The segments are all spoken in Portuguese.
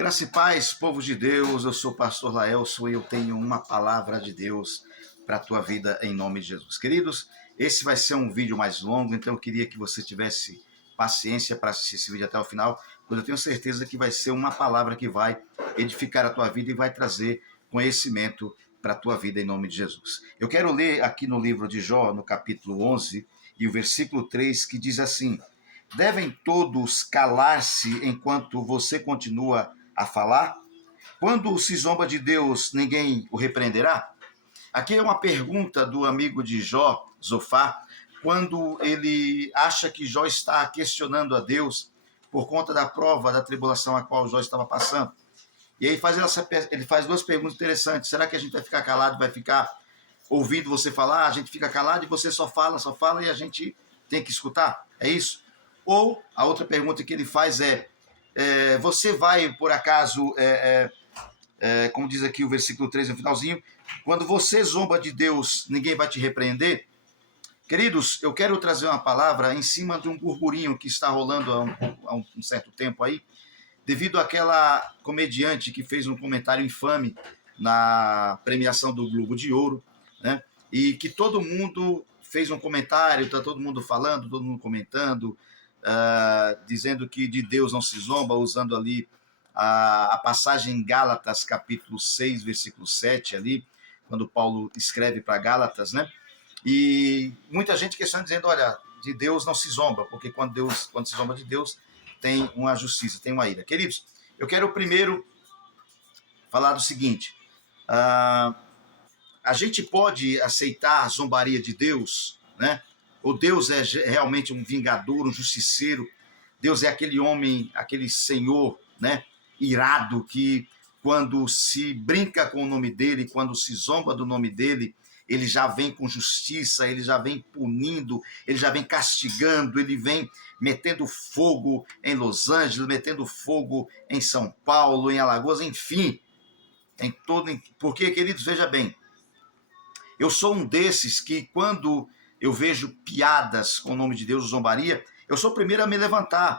Graça e paz, povo de Deus, eu sou o pastor Laelso e eu tenho uma palavra de Deus para a tua vida em nome de Jesus. Queridos, esse vai ser um vídeo mais longo, então eu queria que você tivesse paciência para assistir esse vídeo até o final, pois eu tenho certeza que vai ser uma palavra que vai edificar a tua vida e vai trazer conhecimento para a tua vida em nome de Jesus. Eu quero ler aqui no livro de Jó, no capítulo 11, e o versículo 3, que diz assim: devem todos calar-se enquanto você continua a falar? Quando se zomba de Deus, ninguém o repreenderá? Aqui é uma pergunta do amigo de Jó, Zofar, quando ele acha que Jó está questionando a Deus por conta da prova, da tribulação a qual Jó estava passando. E aí ele faz duas perguntas interessantes. Será que a gente vai ficar calado, vai ficar ouvindo você falar? A gente fica calado e você só fala e a gente tem que escutar? É isso? Ou a outra pergunta que ele faz você vai, por acaso, como diz aqui o versículo 3 no finalzinho, quando você zomba de Deus, ninguém vai te repreender? Queridos, eu quero trazer uma palavra em cima de um burburinho que está rolando há um certo tempo aí, devido àquela comediante que fez um comentário infame na premiação do Globo de Ouro, né? E que todo mundo fez um comentário, está todo mundo falando, todo mundo comentando, dizendo que de Deus não se zomba, usando ali a passagem em Gálatas, capítulo 6, versículo 7, ali, quando Paulo escreve para Gálatas, né? E muita gente questiona dizendo, olha, de Deus não se zomba, porque quando se zomba de Deus, tem uma justiça, tem uma ira. Queridos, eu quero primeiro falar do seguinte: a gente pode aceitar a zombaria de Deus, né? Ou Deus é realmente um vingador, um justiceiro? Deus é aquele homem, aquele senhor, né, irado, que quando se brinca com o nome dele, quando se zomba do nome dele, ele já vem com justiça, ele já vem punindo, ele já vem castigando, ele vem metendo fogo em Los Angeles, metendo fogo em São Paulo, em Alagoas, enfim, porque, queridos, veja bem, eu sou um desses que, quando eu vejo piadas com o nome de Deus, zombaria, eu sou o primeiro a me levantar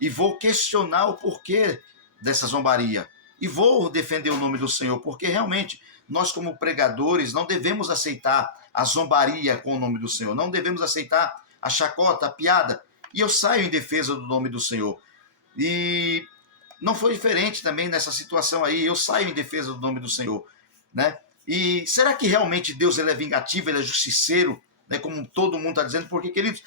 e vou questionar o porquê dessa zombaria. E vou defender o nome do Senhor, porque realmente nós, como pregadores, não devemos aceitar a zombaria com o nome do Senhor, não devemos aceitar a chacota, a piada. E eu saio em defesa do nome do Senhor. E não foi diferente também nessa situação aí, eu saio em defesa do nome do Senhor, né? E será que realmente Deus ele é vingativo, ele é justiceiro, né, como todo mundo está dizendo? Porque, queridos,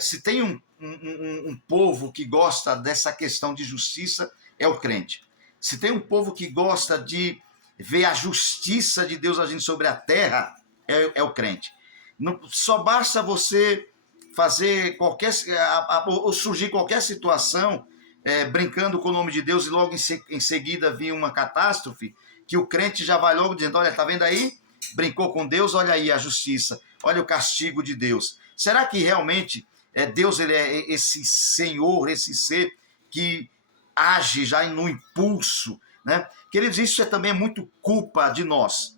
se tem um povo que gosta dessa questão de justiça, é o crente. Se tem um povo que gosta de ver a justiça de Deus agindo sobre a terra, é o crente. Não, só basta você fazer ou surgir qualquer situação brincando com o nome de Deus e logo em seguida vir uma catástrofe, que o crente já vai logo dizendo, olha, tá vendo aí? Brincou com Deus, olha aí a justiça, olha o castigo de Deus. Será que realmente Deus ele é esse Senhor, esse ser que age já no impulso, né? Queridos, isso também muito culpa de nós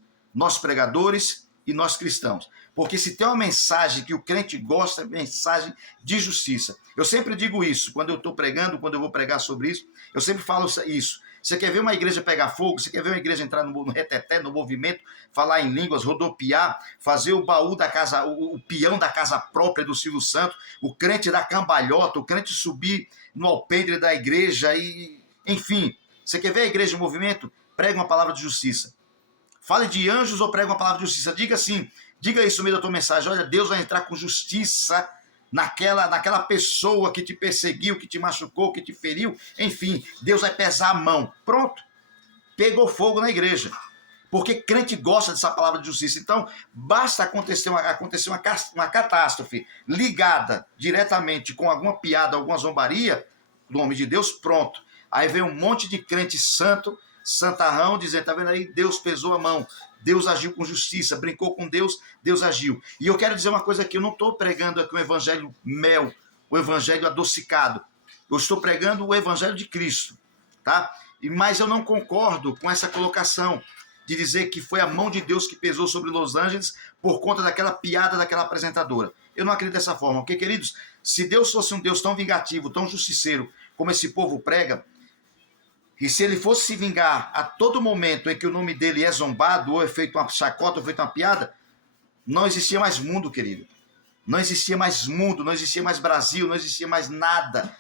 pregadores e nós cristãos. Porque se tem uma mensagem que o crente gosta, é mensagem de justiça. Eu sempre digo isso, quando eu estou pregando, quando eu vou pregar sobre isso, eu sempre falo isso. Você quer ver uma igreja pegar fogo? Você quer ver uma igreja entrar no reteté, no movimento, falar em línguas, rodopiar, fazer o baú da casa, o peão da casa própria do Silvio Santos, o crente da cambalhota, o crente subir no alpendre da igreja, e enfim. Você quer ver a igreja em movimento? Prega uma palavra de justiça. Fale de anjos ou prega uma palavra de justiça. Diga assim, diga isso no meio da tua mensagem. Olha, Deus vai entrar com justiça naquela pessoa que te perseguiu, que te machucou, que te feriu. Enfim, Deus vai pesar a mão. Pronto. Pegou fogo na igreja. Porque crente gosta dessa palavra de justiça. Então, basta acontecer uma catástrofe ligada diretamente com alguma piada, alguma zombaria, no nome de Deus, pronto. Aí vem um monte de crente santarrão, dizendo, tá vendo aí? Deus pesou a mão, Deus agiu com justiça, brincou com Deus, Deus agiu. E eu quero dizer uma coisa aqui, eu não estou pregando aqui o evangelho mel, o evangelho adocicado. Eu estou pregando o evangelho de Cristo, tá? Mas eu não concordo com essa colocação de dizer que foi a mão de Deus que pesou sobre Los Angeles por conta daquela piada daquela apresentadora. Eu não acredito dessa forma, porque, queridos, se Deus fosse um Deus tão vingativo, tão justiceiro, como esse povo prega, E se ele fosse se vingar a todo momento em que o nome dele é zombado, ou é feito uma chacota, ou é feito uma piada, não existia mais mundo, querido. Não existia mais mundo, não existia mais Brasil, não existia mais nada.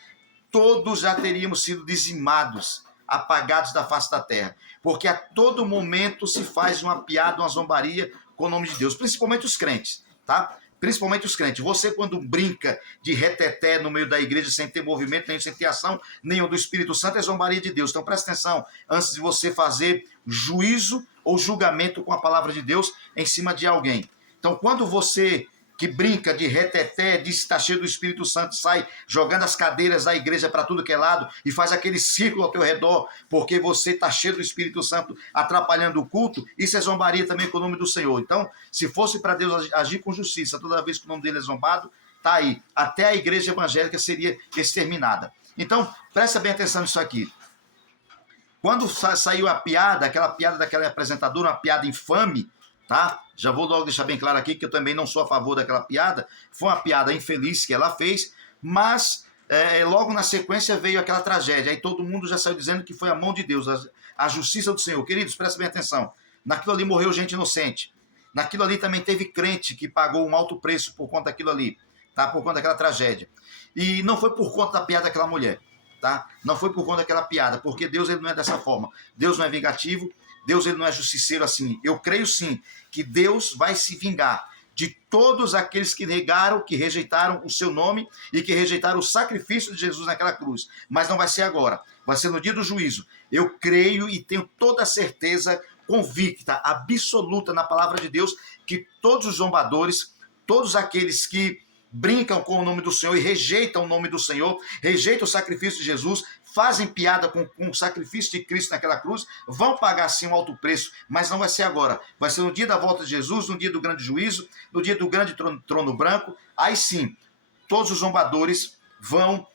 Todos já teríamos sido dizimados, apagados da face da terra. Porque a todo momento se faz uma piada, uma zombaria com o nome de Deus, principalmente os crentes, tá? Principalmente os crentes. Você, quando brinca de reteté no meio da igreja, sem ter movimento, nem sem ter ação nenhum do Espírito Santo, é zombaria de Deus. Então presta atenção, antes de você fazer juízo ou julgamento com a palavra de Deus em cima de alguém. Então, quando você que brinca de reteté, diz que está cheio do Espírito Santo, sai jogando as cadeiras da igreja para tudo que é lado e faz aquele círculo ao teu redor, porque você está cheio do Espírito Santo, atrapalhando o culto, isso é zombaria também com o nome do Senhor. Então, se fosse para Deus agir com justiça toda vez que o nome dele é zombado, tá aí. Até a igreja evangélica seria exterminada. Então, presta bem atenção nisso aqui. Quando saiu a piada, aquela piada daquela apresentadora, uma piada infame, tá? Já vou logo deixar bem claro aqui que eu também não sou a favor daquela piada. Foi uma piada infeliz que ela fez, mas logo na sequência veio aquela tragédia. Aí todo mundo já saiu dizendo que foi a mão de Deus, a justiça do Senhor. Queridos, prestem bem atenção. Naquilo ali morreu gente inocente. Naquilo ali também teve crente que pagou um alto preço por conta daquilo ali, tá? Por conta daquela tragédia. E não foi por conta da piada daquela mulher, tá? Não foi por conta daquela piada, porque Deus ele não é dessa forma. Deus não é vingativo. Deus ele não é justiceiro assim. Eu creio sim que Deus vai se vingar de todos aqueles que negaram, que rejeitaram o seu nome e que rejeitaram o sacrifício de Jesus naquela cruz. Mas não vai ser agora, vai ser no dia do juízo. Eu creio e tenho toda a certeza convicta, absoluta na palavra de Deus, que todos os zombadores, todos aqueles que brincam com o nome do Senhor e rejeitam o nome do Senhor, rejeitam o sacrifício de Jesus, fazem piada com o sacrifício de Cristo naquela cruz, vão pagar sim um alto preço, mas não vai ser agora. Vai ser no dia da volta de Jesus, no dia do grande juízo, no dia do grande trono branco. Aí sim, todos os zombadores vão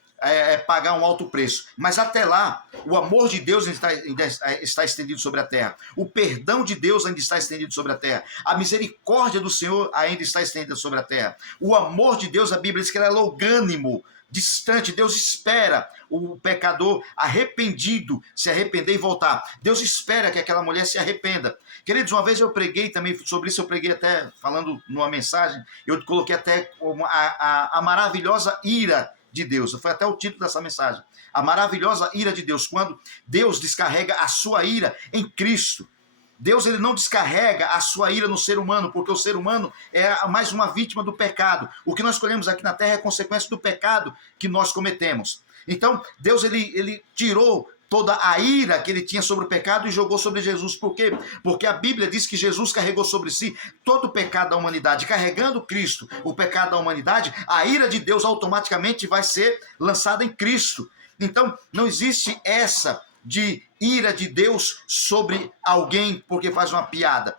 pagar um alto preço. Mas até lá, o amor de Deus ainda está estendido sobre a terra. O perdão de Deus ainda está estendido sobre a terra. A misericórdia do Senhor ainda está estendida sobre a terra. O amor de Deus, a Bíblia diz que ele é longânimo, distante. Deus espera o pecador arrependido se arrepender e voltar. Deus espera que aquela mulher se arrependa. Queridos, uma vez eu preguei também sobre isso, eu preguei até falando numa mensagem, eu coloquei até a maravilhosa ira de Deus. Foi até o título dessa mensagem. A maravilhosa ira de Deus, quando Deus descarrega a sua ira em Cristo. Deus ele não descarrega a sua ira no ser humano, porque o ser humano é mais uma vítima do pecado. O que nós colhemos aqui na terra é consequência do pecado que nós cometemos. Então, Deus ele tirou toda a ira que ele tinha sobre o pecado e jogou sobre Jesus. Por quê? Porque a Bíblia diz que Jesus carregou sobre si todo o pecado da humanidade. Carregando Cristo, o pecado da humanidade, a ira de Deus automaticamente vai ser lançada em Cristo. Então, não existe essa de ira de Deus sobre alguém porque faz uma piada.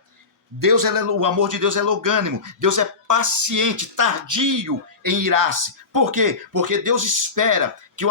O amor de Deus é longânimo. Deus é paciente, tardio em irar-se. Por quê? Porque Deus espera que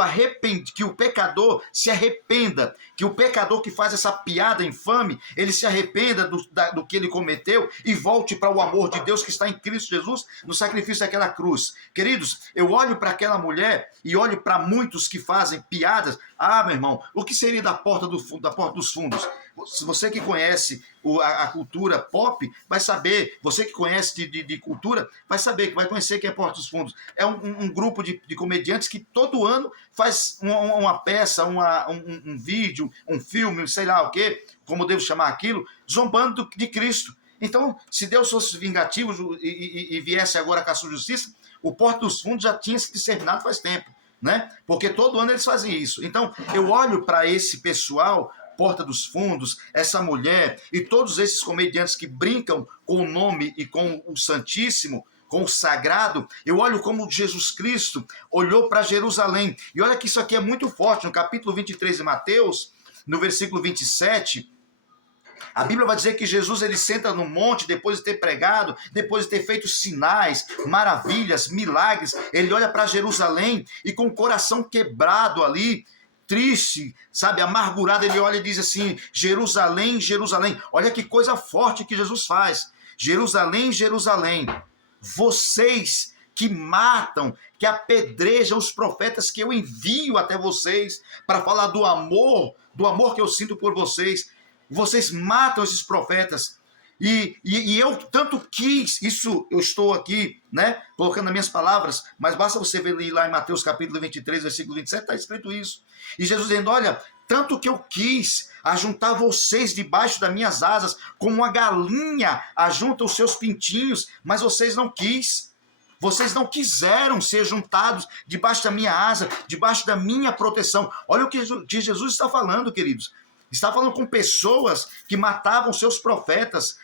o pecador se arrependa, que o pecador que faz essa piada infame, ele se arrependa do que ele cometeu e volte para o amor de Deus que está em Cristo Jesus, no sacrifício daquela cruz. Queridos, eu olho para aquela mulher e olho para muitos que fazem piadas. Ah, meu irmão, o que seria da porta dos fundos? Se você que conhece a cultura pop, vai saber. Você que conhece de cultura, vai saber, que vai conhecer quem é Porta dos Fundos. É um grupo de comediantes que todo ano faz uma peça, um vídeo, um filme, sei lá o quê, como devo chamar aquilo, zombando de Cristo. Então, se Deus fosse vingativo e viesse agora com a sua justiça, o Porta dos Fundos já tinha se disseminado faz tempo, né? Porque todo ano eles fazem isso. Então, eu olho para esse pessoal, Porta dos Fundos, essa mulher e todos esses comediantes que brincam com o nome e com o Santíssimo, com o sagrado, eu olho como Jesus Cristo olhou para Jerusalém. E olha que isso aqui é muito forte, no capítulo 23 de Mateus, no versículo 27, a Bíblia vai dizer que Jesus ele senta no monte depois de ter pregado, depois de ter feito sinais, maravilhas, milagres. Ele olha para Jerusalém e com o coração quebrado ali, triste, sabe, amargurado, ele olha e diz assim: Jerusalém, Jerusalém. Olha que coisa forte que Jesus faz. Jerusalém, Jerusalém, vocês que matam, que apedrejam os profetas que eu envio até vocês para falar do amor que eu sinto por vocês. Vocês matam esses profetas. E eu tanto quis, isso eu estou aqui, né, colocando nas minhas palavras, mas basta você ver lá em Mateus capítulo 23, versículo 27, está escrito isso. E Jesus dizendo, olha, tanto que eu quis ajuntar vocês debaixo das minhas asas, como uma galinha ajunta os seus pintinhos, mas vocês não quis. Vocês não quiseram ser juntados debaixo da minha asa, debaixo da minha proteção. Olha o que Jesus está falando, queridos. Está falando com pessoas que matavam seus profetas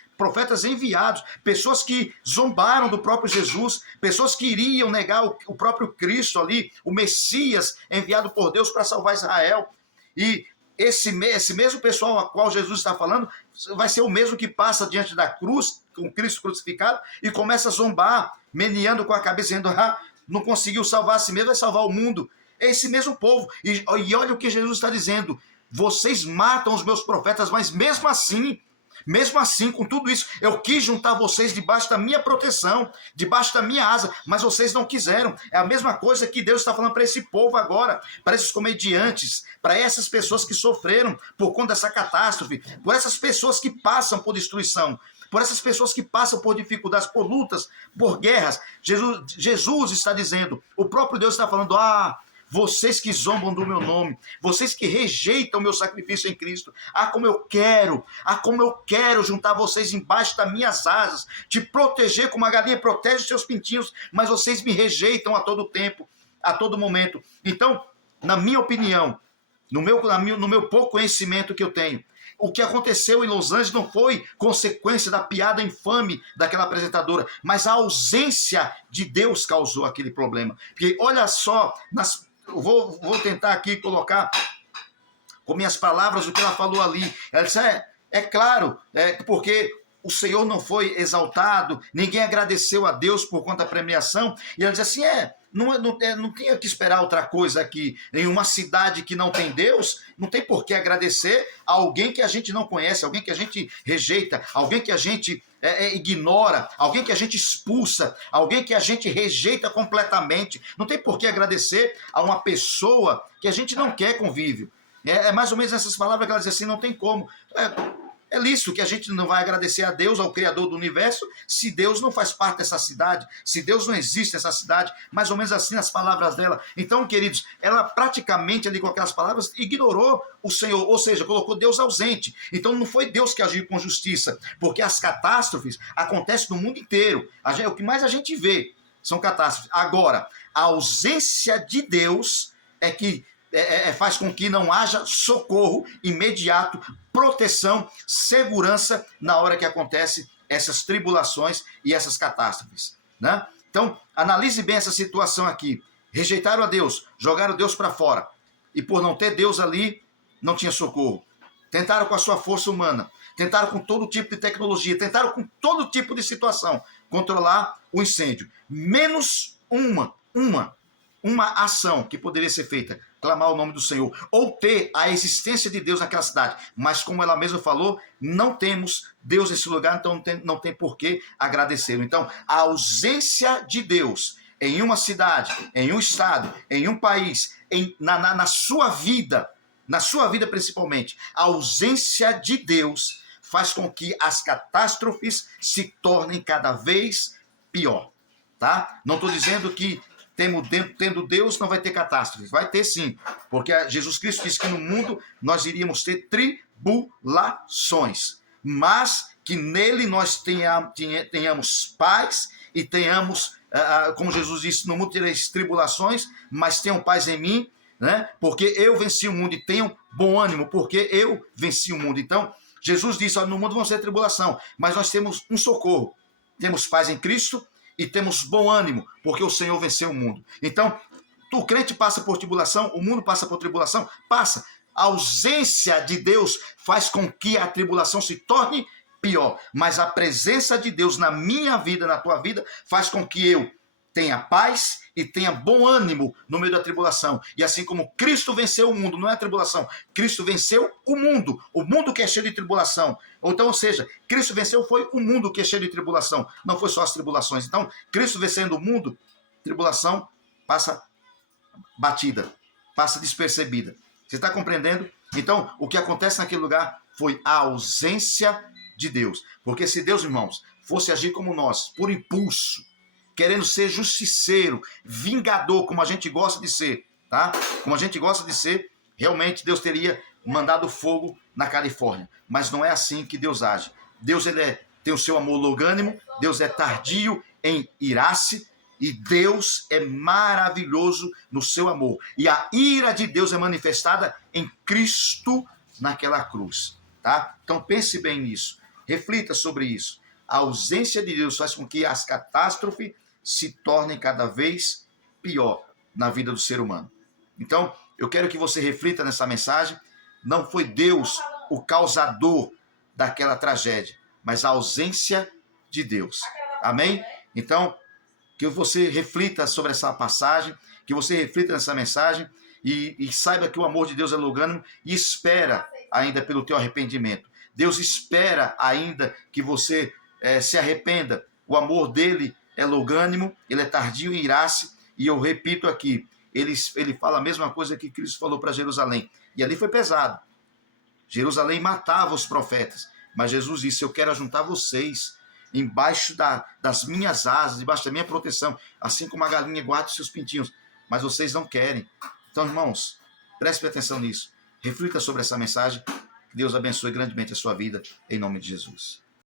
enviados, pessoas que zombaram do próprio Jesus, pessoas que iriam negar o próprio Cristo ali, o Messias enviado por Deus para salvar Israel. E esse mesmo pessoal a qual Jesus está falando vai ser o mesmo que passa diante da cruz, com Cristo crucificado, e começa a zombar, meneando com a cabeça, dizendo, não conseguiu salvar a si mesmo, vai salvar o mundo. É esse mesmo povo. E olha o que Jesus está dizendo. Vocês matam os meus profetas, mas mesmo assim, com tudo isso, eu quis juntar vocês debaixo da minha proteção, debaixo da minha asa, mas vocês não quiseram. É a mesma coisa que Deus está falando para esse povo agora, para esses comediantes, para essas pessoas que sofreram por conta dessa catástrofe, por essas pessoas que passam por destruição, por essas pessoas que passam por dificuldades, por lutas, por guerras. Jesus está dizendo, o próprio Deus está falando, vocês que zombam do meu nome, vocês que rejeitam o meu sacrifício em Cristo, como eu quero juntar vocês embaixo das minhas asas, te proteger como a galinha protege os seus pintinhos, mas vocês me rejeitam a todo tempo, a todo momento. Então, na minha opinião, no meu pouco conhecimento que eu tenho, o que aconteceu em Los Angeles não foi consequência da piada infame daquela apresentadora, mas a ausência de Deus causou aquele problema. Porque olha só, eu vou tentar aqui colocar com minhas palavras o que ela falou ali. Ela disse, é claro, porque o Senhor não foi exaltado, ninguém agradeceu a Deus por conta da premiação. E ela diz assim, não tinha que esperar outra coisa aqui. Em uma cidade que não tem Deus, não tem por que agradecer a alguém que a gente não conhece, alguém que a gente rejeita, alguém que a gente ignora, alguém que a gente expulsa, alguém que a gente rejeita completamente. Não tem por que agradecer a uma pessoa que a gente não quer convívio. É mais ou menos essas palavras que ela diz assim, não tem como. É isso que a gente não vai agradecer a Deus, ao Criador do Universo, se Deus não faz parte dessa cidade, se Deus não existe nessa cidade, mais ou menos assim as palavras dela. Então, queridos, ela praticamente ali com aquelas palavras ignorou o Senhor, ou seja, colocou Deus ausente. Então não foi Deus que agiu com justiça, porque as catástrofes acontecem no mundo inteiro. O que mais a gente vê são catástrofes. Agora, a ausência de Deus é que faz com que não haja socorro imediato, proteção, segurança na hora que acontecem essas tribulações e essas catástrofes, né? Então, analise bem essa situação aqui. Rejeitaram a Deus, jogaram Deus para fora. E por não ter Deus ali, não tinha socorro. Tentaram com a sua força humana, tentaram com todo tipo de tecnologia, tentaram com todo tipo de situação controlar o incêndio. Menos uma ação que poderia ser feita, clamar o nome do Senhor, ou ter a existência de Deus naquela cidade. Mas como ela mesma falou, não temos Deus nesse lugar, então não tem por que agradecer. Então, a ausência de Deus em uma cidade, em um estado, em um país, na sua vida principalmente, a ausência de Deus faz com que as catástrofes se tornem cada vez pior. Tá? Não estou dizendo que tendo Deus não vai ter catástrofe. Vai ter sim, porque Jesus Cristo disse que no mundo nós iríamos ter tribulações, mas que nele nós tenhamos paz e tenhamos, como Jesus disse, no mundo tereis tribulações, mas tenham paz em mim, né? Porque eu venci o mundo, e tenham bom ânimo, porque eu venci o mundo. Então, Jesus disse, no mundo vão ser tribulação, mas nós temos um socorro, temos paz em Cristo, e temos bom ânimo, porque o Senhor venceu o mundo. Então, o crente passa por tribulação, o mundo passa por tribulação, passa. A ausência de Deus faz com que a tribulação se torne pior. Mas a presença de Deus na minha vida, na tua vida, faz com que eu tenha paz e tenha bom ânimo no meio da tribulação. E assim como Cristo venceu o mundo, não é a tribulação, Cristo venceu o mundo que é cheio de tribulação. Ou seja, Cristo venceu foi o mundo que é cheio de tribulação, não foi só as tribulações. Então, Cristo vencendo o mundo, tribulação passa batida, passa despercebida. Você está compreendendo? Então, o que acontece naquele lugar foi a ausência de Deus. Porque se Deus, irmãos, fosse agir como nós, por impulso, querendo ser justiceiro, vingador, como a gente gosta de ser, tá? Como a gente gosta de ser, realmente Deus teria mandado fogo na Califórnia. Mas não é assim que Deus age. Deus tem o seu amor longânimo, Deus é tardio em irar-se, e Deus é maravilhoso no seu amor. E a ira de Deus é manifestada em Cristo naquela cruz, tá? Então pense bem nisso. Reflita sobre isso. A ausência de Deus faz com que as catástrofes se tornem cada vez pior na vida do ser humano. Então, eu quero que você reflita nessa mensagem. Não foi Deus o causador daquela tragédia, mas a ausência de Deus. Amém? Então, que você reflita sobre essa passagem, que você reflita nessa mensagem e saiba que o amor de Deus é longânimo e espera ainda pelo teu arrependimento. Deus espera ainda que você se arrependa. O amor dele é longânimo, ele é tardio em irar-se, e eu repito aqui, ele fala a mesma coisa que Cristo falou para Jerusalém, e ali foi pesado. Jerusalém matava os profetas, mas Jesus disse: eu quero ajuntar vocês embaixo das minhas asas, debaixo da minha proteção, assim como a galinha guarda os seus pintinhos, mas vocês não querem. Então, irmãos, preste atenção nisso, reflita sobre essa mensagem, que Deus abençoe grandemente a sua vida, em nome de Jesus.